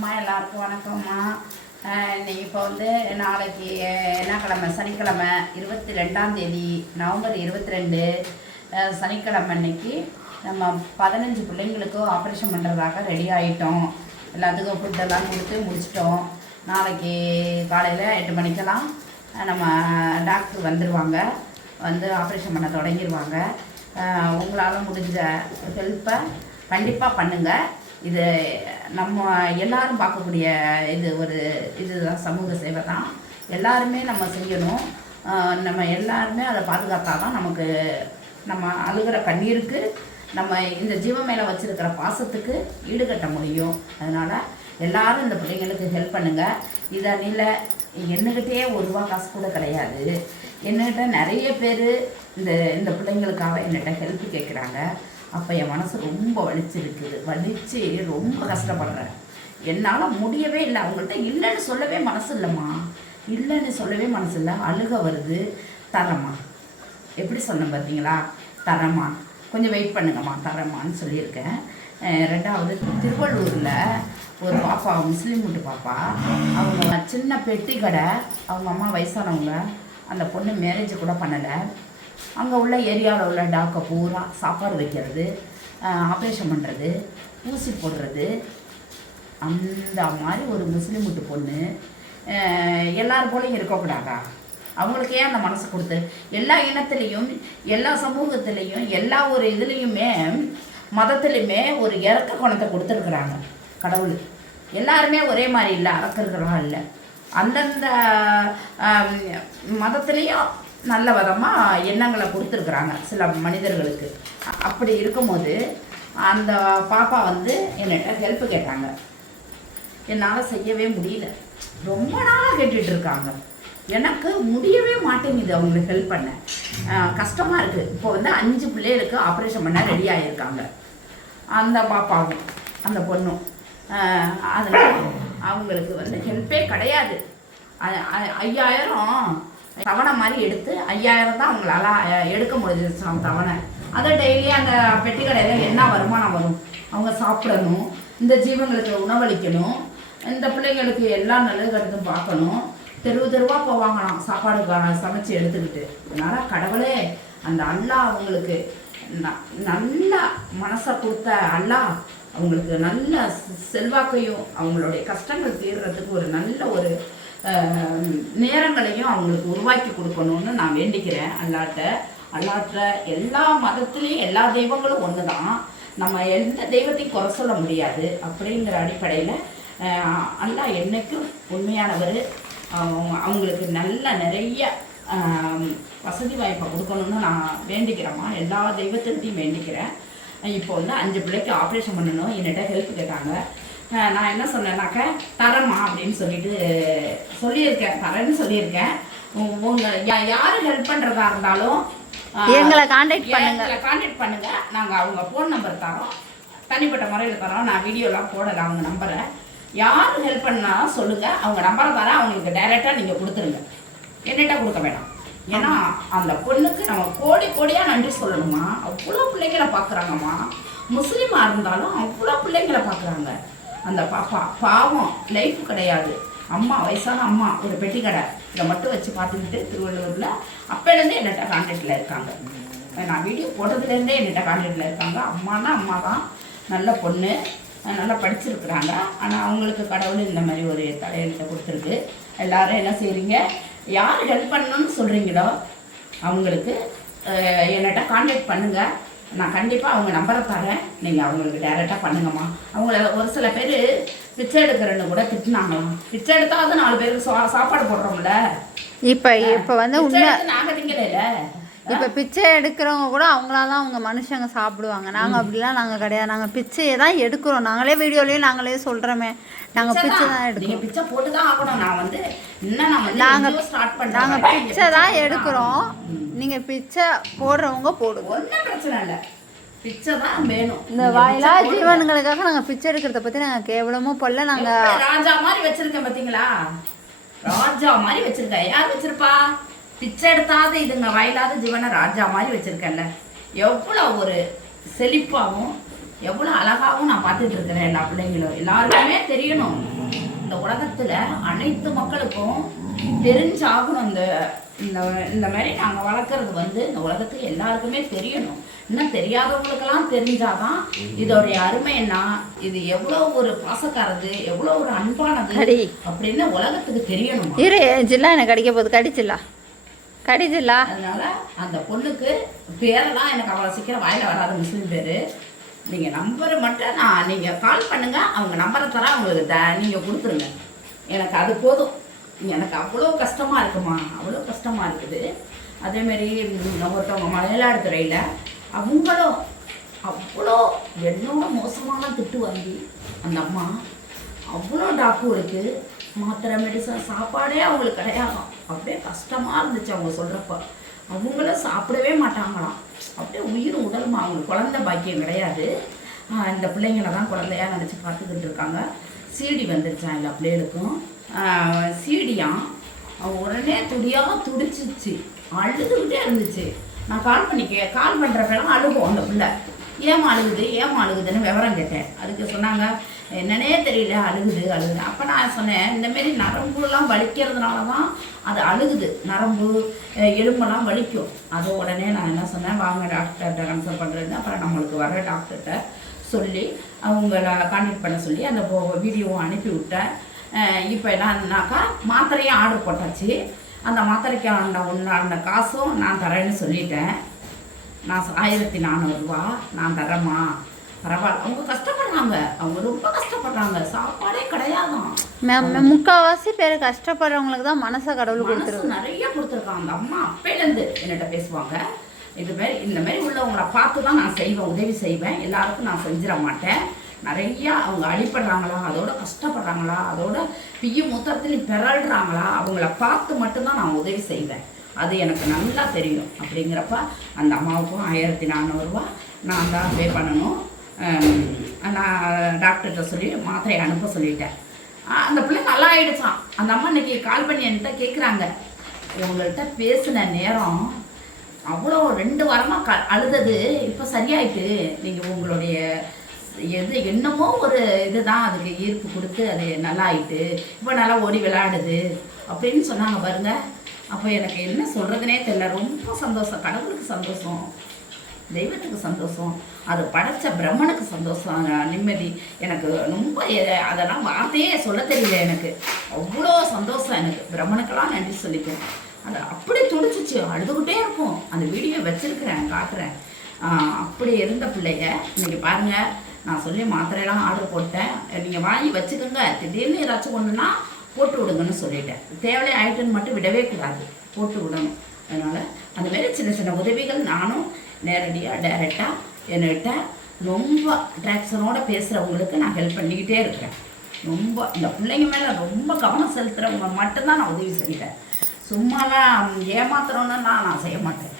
அம்மா எல்லாருக்கும் வணக்கம்மா. இன்னைக்கு இப்போ நாளைக்கு என்ன கிழமை? சனிக்கிழமை 22ஆம் தேதி நவம்பர் 22 சனிக்கிழமை அன்னைக்கு நம்ம 15 பிள்ளைங்களுக்கும் ஆப்ரேஷன் பண்ணுறதாக ரெடி ஆகிட்டோம். எல்லாத்துக்கும் ஃபுட்டெல்லாம் கொடுத்து முடிச்சிட்டோம். நாளைக்கு காலையில் 8 மணிக்கெல்லாம் நம்ம டாக்டர் வந்துடுவாங்க, வந்து ஆப்ரேஷன் பண்ண தொடங்கிடுவாங்க. உங்களால் முடிஞ்ச ஹெல்ப்பை கண்டிப்பாக பண்ணுங்கள். இது நம்ம எல்லாரும் பார்க்கக்கூடிய இதுதான் சமூக சேவை தான். எல்லாருமே நம்ம செய்யணும். நம்ம எல்லாருமே அதை பாதுகாத்தால் தான் நமக்கு நம்ம அழுகிற கண்ணீருக்கு நம்ம இந்த ஜீவன் மேலே வச்சுருக்கிற பாசத்துக்கு ஈடுகட்ட முடியும். அதனால் எல்லாரும் இந்த பிள்ளைங்களுக்கு ஹெல்ப் பண்ணுங்கள். இதை என்னகிட்டே ₹1 காசு கூட கிடையாது. என்கிட்ட நிறைய பேர் இந்த பிள்ளைங்களுக்காக என்கிட்ட ஹெல்ப் கேட்குறாங்க. அப்போ என் மனசு ரொம்ப வலிச்சு ரொம்ப கஷ்டப்படுறேன். என்னால் முடியவே இல்லை. அவங்கள்ட்ட இல்லைன்னு சொல்லவே மனசு இல்லைம்மா, இல்லைன்னு சொல்லவே மனசு இல்லை. அழுக வருது. தரம்மா, எப்படி சொன்னேன் பார்த்தீங்களா? தரம்மா, கொஞ்சம் வெயிட் பண்ணுங்கம்மா, தரம்மான்னு சொல்லியிருக்கேன். ரெண்டாவது, திருவள்ளூரில் ஒரு பாப்பா, முஸ்லீம் வீட்டு பாப்பா, அவங்க சின்ன பெட்டி கடை. அவங்க அம்மா வயசானவங்க. அந்த பொண்ணு மேரேஜ் கூட பண்ணலை. அங்கே உள்ள ஏரியாவில் உள்ள டாக்டர் பூரா சாப்பாடு வைக்கிறது, ஆப்ரேஷன் பண்ணுறது, ஊசி போடுறது. அந்த மாதிரி ஒரு முஸ்லீம் வீட்டு பொண்ணு எல்லார் போலையும் இருக்கக்கூடாதா? அவங்களுக்கு ஏன் அந்த மனசு கொடுத்து? எல்லா இனத்துலேயும், எல்லா சமூகத்துலேயும், எல்லா ஒரு இதுலேயுமே, மதத்துலேயுமே ஒரு இறக்க குணத்தை கொடுத்துருக்குறாங்க கடவுள். எல்லாருமே ஒரே மாதிரி இல்லை, அறக்கிறவர்களாக இல்லை. அந்தந்த மதத்துலேயும் நல்ல விதமாக எண்ணங்களை கொடுத்துருக்குறாங்க சில மனிதர்களுக்கு. அப்படி இருக்கும்போது அந்த பாப்பா என்கிட்ட ஹெல்ப்பு கேட்டாங்க. என்னால் செய்யவே முடியல. ரொம்ப நாளாக கேட்டுட்டு இருக்காங்க. எனக்கு முடியவே மாட்டேங்குது அவங்களுக்கு ஹெல்ப் பண்ண. கஷ்டமாக இருக்குது. இப்போ 5 பிள்ளைகளுக்கு ஆப்ரேஷன் பண்ண ரெடி ஆகியிருக்காங்க. அந்த பாப்பாவும் அந்த பொண்ணும். அதனால் அவங்களுக்கு ஹெல்ப்பே கிடையாது. 5000 தவணை மாதிரி எடுத்து 5000 தான் அவங்களால எடுக்க முடிஞ்சிருச்சாம் தவணை. அதை டெய்லி அந்த பெட்டி கடையில் என்ன வருமானம் வரும்? அவங்க சாப்பிடணும், இந்த ஜீவங்களுக்கு உணவளிக்கணும், இந்த பிள்ளைங்களுக்கு எல்லாம் நல்லது கருத்தும் பார்க்கணும். தெருவாக போவாங்களாம் சாப்பாடு சமைச்சு எடுத்துக்கிட்டு. அதனால் கடவுளே, அந்த அல்லாஹ் அவங்களுக்கு நல்ல மனசை கொடுத்த அல்லாஹ் அவங்களுக்கு நல்ல செல்வாக்கையும் அவங்களுடைய கஷ்டங்கள் தீர்றதுக்கு ஒரு நல்ல ஒரு நேரங்களையும் அவங்களுக்கு உருவாக்கி கொடுக்கணும்னு நான் வேண்டிக்கிறேன் அல்லாட்ட. எல்லா மதத்துலேயும் எல்லா தெய்வங்களும் ஒன்று தான். நம்ம எந்த தெய்வத்தையும் குறை சொல்ல முடியாது. அப்படிங்கிற அடிப்படையில் அல்லாஹ் என்னைக்கும் உண்மையானவர். அவங்களுக்கு நிறைய வசதி வாய்ப்பை கொடுக்கணும்னு நான் வேண்டிக்கிறேம்மா. எல்லா தெய்வத்திட்டையும் வேண்டிக்கிறேன். இப்போ 5 பிள்ளைக்கு ஆப்ரேஷன் பண்ணணும். என்கிட்ட ஹெல்ப் கேட்டாங்க. நான் என்ன சொன்னேன்னாக்க, தரமா அப்படின்னு சொல்லியிருக்கேன். தரேன்னு சொல்லியிருக்கேன். யார் ஹெல்ப் பண்ணுறதா இருந்தாலும் எங்களை கான்டாக்ட் பண்ணுங்க. நாங்கள் அவங்க ஃபோன் நம்பர் தரோம், தனிப்பட்ட முறையில் தரோம். நான் வீடியோலாம் போடலை அவங்க நம்பரை. யார் ஹெல்ப் பண்ணாலும் சொல்லுங்கள். அவங்க நம்பரை தரேன். அவங்களுக்கு டைரெக்டாக நீங்கள் கொடுத்துருங்க, என்னிட்ட கொடுக்க வேண்டாம். ஏன்னா அந்த பொண்ணுக்கு நம்ம கோடியாக நன்றி சொல்லணுமா. அவ்வளோ பிள்ளைங்களை பார்க்குறாங்கம்மா. முஸ்லீமாக இருந்தாலும் அவ்வளோ பிள்ளைங்களை பார்க்குறாங்க. அந்த பாப்பா பாவம், லைஃப் கிடையாது. அம்மா, வயசான அம்மா, ஒரு பெட்டி கடை இதை மட்டும் வச்சு பார்த்துக்கிட்டு திருவள்ளூரில் அப்போலேருந்தே என்கிட்ட கான்டாக்டில் இருக்காங்க. நான் வீடியோ போட்டதுலேருந்தே என்கிட்ட கான்டாக்டில் இருக்காங்க. அம்மானா அம்மா தான். நல்ல பொண்ணு, நல்லா படிச்சிருக்கிறாங்க. ஆனால் அவங்களுக்கு கடவுள் இந்த மாதிரி ஒரு தலையெழுத்தை கொடுத்துருக்கு. எல்லோரும் என்ன செய்கிறீங்க? யார் ஹெல்ப் பண்ணணும்னு சொல்கிறீங்களோ அவங்களுக்கு என்கிட்ட கான்டாக்ட் பண்ணுங்கள். நான் கண்டிப்பாக அவங்க நம்பரை தரேன். நீங்கள் அவங்களுக்கு டைரெக்டாக பண்ணுங்கம்மா. அவங்கள ஒரு சில பேர் பிச்சை எடுக்கிறன்னு கூட திட்டினாங்களாம். பிச்சை எடுத்தாவது 4 பேருக்கு சாப்பாடு போடுறோம்ல. இப்போ நாங்கள் திங்கல. இப்போ பிச்சை எடுக்கிறவங்க கூட அவங்களாதான் அவங்க மனுஷங்க சாப்பிடுவாங்க. நாங்கள் அப்படிலாம் நாங்கள் கிடையாது. நாங்கள் பிச்சையை தான் எடுக்கிறோம். நாங்களே வீடியோலேயும் நாங்களே சொல்கிறோமே, நாங்கள் பிச்சை தான் எடுக்கிறோம். பிச்சை போட்டு தான் ஆகணும். நாங்கள் பிச்சை தான் எடுக்கிறோம். நீங்கள் பிச்சை போடுறவங்க போடுங்க, ஒன்றும் பிரச்சனை இல்லை. பிச்சை தான் வேணும். இந்த வாயிலா ஜீவன்களுக்காக நாங்கள் பிச்சை எடுக்கிறத பற்றி நாங்கள் கேவலமும் போடல. நாங்கள் ராஜா மாதிரி வச்சுருக்கேன் பார்த்தீங்களா? ராஜா மாதிரி வச்சுருக்கேன். யார் வச்சுருப்பா? பிச்சை எடுத்தாது இதுங்க வாயிலாத ஜீவனை ராஜா மாதிரி வச்சுருக்கேன்ல. எவ்வளோ ஒரு செழிப்பாகவும் எவ்வளோ அழகாகவும் நான் பார்த்துட்டு இருக்கிறேன். எல்லா பிள்ளைங்களும் எல்லாருக்குமே தெரியணும். இந்த உலகத்தில் அனைத்து மக்களுக்கும் தெரிஞ்சாகணும். இந்த மாதிரி நாங்கள் வளர்க்குறது வந்து இந்த உலகத்துக்கு எல்லாருக்குமே தெரியணும். இன்னும் தெரியாதவங்களுக்கெல்லாம் தெரிஞ்சாதான் இதோடைய அருமை என்ன, இது எவ்வளோ ஒரு பாசக்காரது, எவ்வளோ ஒரு அன்பானது அப்படின்னு உலகத்துக்கு தெரியணும். ஜில்லா எனக்கு கடிக்க போகுது, கடிச்சில்லா. அதனால அந்த பொண்ணுக்கு பேரெல்லாம் எனக்கு அவ்வளோ சீக்கிரம் வாயில வராது, முஸ்லீம் பேர். நீங்கள் நம்பரை மட்டும் நீங்கள் கால் பண்ணுங்கள், அவங்க நம்பரை தர அவங்களுக்கு நீங்கள் கொடுத்துருங்க. எனக்கு அது போதும். எனக்கு அவ்வளோ கஷ்டமாக இருக்குமா, அவ்வளோ கஷ்டமாக இருக்குது. அதேமாரி ஒருத்தவங்க மயிலாடுதுறையில் அவங்களும் அவ்வளோ என்னோட மோசமான திட்டு வாங்கி அந்த அம்மா அவ்வளோ டாக்டர் இருக்குது, மாத்திரை மெடிசன் சாப்பாடே அவங்களுக்கு கிடையாதாம். அப்படியே கஷ்டமாக இருந்துச்சு அவங்க சொல்கிறப்ப. அவங்களும் சாப்பிடவே மாட்டாங்களாம். அப்படியே உயிர் உடலுமா. அவங்களுக்கு குழந்தை பாக்கியம் கிடையாது. இந்த பிள்ளைங்களை தான் குழந்தையாக நினச்சி பார்த்துக்கிட்டு இருக்காங்க. சீடி வந்துருச்சான் எல்லா பிள்ளைகளுக்கும். சீடியாம் உடனே துடியாக துடிச்சிச்சு, அழுதுகிட்டே இருந்துச்சு. நான் கால் பண்ணுறப்பெல்லாம் அழுகும் அந்த பிள்ளை. ஏமா அழுகுதுன்னு விவரம் கேட்டேன். அதுக்கு சொன்னாங்க என்னன்னே தெரியல, அழுகுது. அப்போ நான் சொன்னேன், இந்தமாரி நரம்புலாம் வலிக்கிறதுனால தான் அது அழுகுது, நரம்பு எலும்பெல்லாம் வலிக்கும். அது உடனே நான் என்ன சொன்னேன், வாங்க டாக்டர்கிட்ட கன்சல்ட் பண்ணுறது. அப்புறம் நம்மளுக்கு வர டாக்டர்கிட்ட சொல்லி அவங்கள கான்டாக்ட் பண்ண சொல்லி அந்த வீடியோவும் அனுப்பி விட்டேன். இப்போ என்னன்னாக்கா மாத்திரையும் ஆர்டர் போட்டாச்சு. அந்த மாத்திரைக்கு உண்டான காசும் நான் தரேன்னு சொல்லிட்டேன். நான் 1400 ரூபா நான் தரேம்மா, பரவாயில்ல. அவங்க கஷ்டப்படுறாங்க, அவங்க ரொம்ப கஷ்டப்படுறாங்க, சாப்பாடே கிடையாதான். முக்கால்வாசி பேர் கஷ்டப்படுறவங்களுக்கு தான் மனசை கடவுள் கொடுத்துருக்கு, நிறைய கொடுத்துருக்காங்க. அந்த அம்மா அப்பையிலேருந்து என்னிட்ட பேசுவாங்க. இந்த மாதிரி உள்ளவங்களை பார்த்து தான் நான் செய்வேன், உதவி செய்வேன். எல்லாருக்கும் நான் செஞ்சிட மாட்டேன். நிறையா அவங்க அடிப்படுறாங்களா, அதோட கஷ்டப்படுறாங்களா, அதோட பிய்ய மூத்தத்துலையும் பிறல்றாங்களா, அவங்கள பார்த்து மட்டும்தான் நான் உதவி செய்வேன். அது எனக்கு நல்லா தெரியும். அப்படிங்கிறப்ப அந்த அம்மாவுக்கும் 1400 ரூபா நான் தான் பே பண்ணணும். நான் டாக்டர்கிட்ட சொல்லி மாத்திரையை அனுப்ப சொல்லிட்டேன். அந்த பிள்ளை நல்லா ஆகிடுச்சான். அந்த அம்மா இன்னைக்கு கால் பண்ணி என்கிட்ட கேட்குறாங்க, உங்கள்கிட்ட பேசின நேரம் அவ்வளோ 2 வாரமாக அழுதது இப்போ சரியாயிட்டு, நீங்கள் உங்களுடைய என்னமோ ஒரு இதுதான் அதுக்கு ஈர்ப்பு கொடுத்து அது நல்லா ஆயிட்டு, இப்போ நல்லா ஓடி விளையாடுது அப்படின்னு சொன்னாங்க பாருங்க. அப்போ எனக்கு என்ன சொல்கிறதுனே தெரியல. ரொம்ப சந்தோஷம். கடவுளுக்கு சந்தோஷம், தெய்வத்துக்கு சந்தோஷம், அது படைச்ச பிரம்மனுக்கு சந்தோஷம், நிம்மதி. எனக்கு ரொம்ப அதெல்லாம் வார்த்தையே சொல்ல தெரியல. எனக்கு அவ்வளோ சந்தோஷம். எனக்கு பிரம்மனுக்கெல்லாம் நன்றி சொல்லிக்கிறேன். அது அப்படி துடிச்சிச்சு, அழுதுகிட்டே இருக்கும். அந்த வீடியோ வச்சுருக்கிறேன், காட்டுறேன். அப்படி இருந்த பிள்ளைங்க இன்னைக்கு பாருங்கள், நான் சொல்லி மாத்திரையெல்லாம் ஆர்டர் போட்டேன். நீங்கள் வாங்கி வச்சுக்கோங்க, திடீர்னு ஏதாச்சும் ஒன்றுனா போட்டு விடுங்கன்னு சொல்லிட்டேன். தேவையே ஆயிட்டுன்னு மட்டும் விடவே கூடாது, போட்டு விடணும். அதனால் அந்தமாரி சின்ன சின்ன உதவிகள் நானும் நேரடியாக டைரெக்டாக என்கிட்ட ரொம்ப அட்ராக்ஷனோடு பேசுகிறவங்களுக்கு நான் ஹெல்ப் பண்ணிக்கிட்டே இருக்கிறேன். ரொம்ப இந்த பிள்ளைங்க மேலே ரொம்ப கவனம் செலுத்துகிறவங்க மட்டும்தான் நான் உதவி செய்கிறேன். சும்மாலாம் ஏமாத்துறோன்னு நான் செய்ய மாட்டேன்.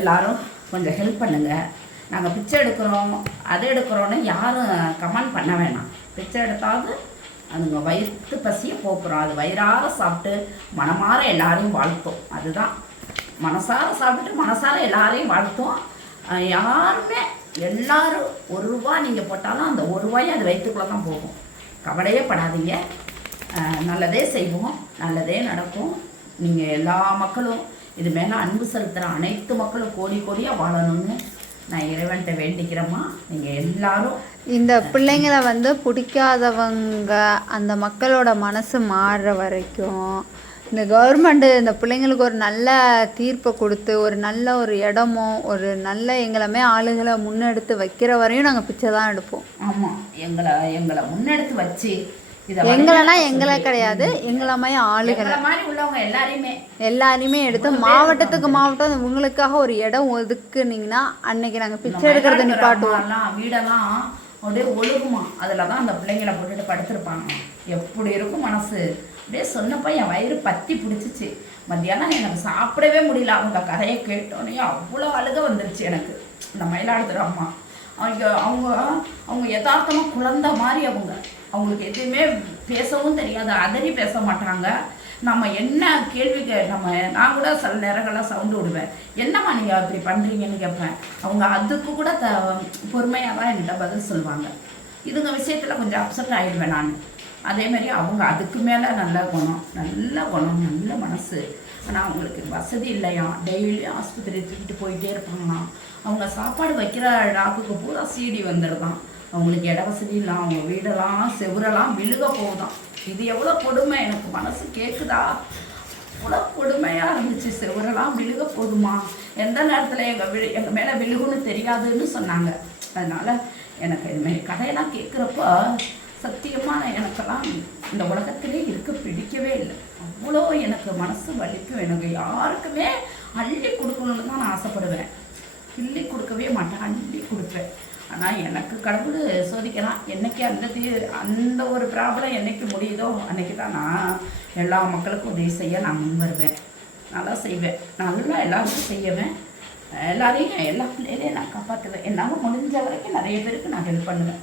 எல்லோரும் கொஞ்சம் ஹெல்ப் பண்ணுங்கள். நாங்கள் பிச்சை எடுக்கிறோம், அதை எடுக்கிறோன்னு யாரும் கமெண்ட் பண்ண வேணாம். பிச்சை எடுத்தாவது அதுங்க வயிற்று பசியை போக்குறோம். அது வயிறார சாப்பிட்டு மனமாற எல்லாரையும் வாழ்த்தோம். அதுதான் மனசார சாப்பிட்டு மனசார எல்லாரையும் வாழ்த்தோம். யாருமே எல்லாரும் 1 ரூபா நீங்கள் போட்டாலும் அந்த 1 ரூபாயும் அது வயிற்றுக்குள்ளே தான் போகும். கவலையே படாதீங்க. நல்லதே செய்வோம், நல்லதே நடக்கும். நீங்கள் எல்லா மக்களும் இது மேலே அன்பு செலுத்துகிற அனைத்து மக்களும் கோடி கோடியாக வாழணும்னு நான் இறைவன்கிட்ட வேண்டிக்கிறேம்மா. நீங்கள் எல்லாரும் இந்த பிள்ளைங்களை வந்து பிடிக்காதவங்க அந்த மக்களோட மனசு மாறுற வரைக்கும் இந்த கவர்மெண்ட்டு இந்த பிள்ளைங்களுக்கு ஒரு நல்ல தீர்ப்பை கொடுத்து ஒரு நல்ல ஒரு இடமோ ஒரு நல்ல எங்களுமே ஆளுகளை முன்னெடுத்து வைக்கிற வரையும் நாங்கள் பிச்சை தான் எடுப்போம். ஆமாம், எங்களை முன்னெடுத்து வச்சு எங்களனா எங்களை கிடையாது, எங்களை மாதிரி ஆளுகளை மாதிரி உள்ளவங்க எல்லாரையுமே எடுத்து மாவட்டத்துக்கு மாவட்டம் இவங்களுக்காக ஒரு இடம் ஒதுக்குனீங்கன்னா அன்னைக்கு நாங்கள் பிச்சை எடுக்கிறத நிப்பாட்டுவோம். வீடெல்லாம் அப்படியே ஒழுகுமா, அதில் தான் அந்த பிள்ளைங்களை போட்டுட்டு படுத்திருப்பாங்க. எப்படி இருக்கும் மனசு. அப்படியே சொன்னப்போ என் வயிறு பற்றி பிடிச்சிச்சு. மத்தியானம் எனக்கு சாப்பிடவே முடியல. அவங்க கதையை கேட்டோன்னே அவ்வளோ அழுக வந்துருச்சு எனக்கு. இந்த மயிலாடுதுறை அம்மா அவங்க யதார்த்தமாக குழந்தை மாதிரி அவங்களுக்கு எதுவுமே பேசவும் தெரியாது, அதறி பேச மாட்டாங்க. நம்ம என்ன கேள்விக்கு நான் கூட சில நேரங்கள்லாம் சவுண்டு விடுவேன், என்னம்மா நீங்கள் இப்படி பண்ணுறீங்கன்னு கேட்பேன். அவங்க அதுக்கு கூட பொறுமையாக தான் என்கிட்ட பதில் சொல்லுவாங்க. இதுங்க விஷயத்தில் கொஞ்சம் அப்செட் ஆகிடுவேன் நான். அதேமாதிரி அவங்க அதுக்கு மேலே நல்ல குணம், நல்ல மனசு. ஆனால் அவங்களுக்கு வசதி இல்லையா, டெய்லியும் ஆஸ்பத்திரி தூக்கிட்டு போயிட்டே இருப்பாங்களாம். அவங்க சாப்பாடு வைக்கிற டாக்குக்கு பூரா சீடி வந்துடுதான். அவங்களுக்கு இட வசதி இல்லை, அவங்க வீடெல்லாம் செவுரெல்லாம் விழுக போகுதான். இது எவ்வளோ கொடுமை, எனக்கு மனசு கேட்குதா? அவ்வளோ கொடுமையாக இருந்துச்சு. செவுரெல்லாம் விழுக போகுதுமா, எந்த நேரத்தில் எங்கள் மேலே விழுகுன்னு தெரியாதுன்னு சொன்னாங்க. அதனால் எனக்கு இதுமாரி கதையெல்லாம் கேட்குறப்போ சத்தியமாக எனக்கெல்லாம் இந்த உலகத்திலே இருக்க பிடிக்கவே இல்லை. அவ்வளோ எனக்கு மனசு வலிக்கும். எனக்கு யாருக்குமே அள்ளி கொடுக்கணுன்னு தான் நான் ஆசைப்படுவேன். கிள்ளி கொடுக்கவே மாட்டேன், அள்ளி கொடுப்பேன். ஆனால் எனக்கு கடவுள் சோதிக்கிறான். என்றைக்கு அந்த ஒரு ப்ராப்ளம் என்றைக்கு முடியுதோ அன்றைக்கி தான் நான் எல்லா மக்களுக்கும் உதவி செய்ய நான் முன் வருவேன். நல்லா செய்வேன், நல்லா எல்லாருக்கும் செய்வேன். எல்லாரையும் எல்லா பிள்ளைகளையும் நான் காப்பாற்றுவேன். என்னால் முடிஞ்ச வரைக்கும் நிறைய பேருக்கு நான் ஹெல்ப் பண்ணுவேன்.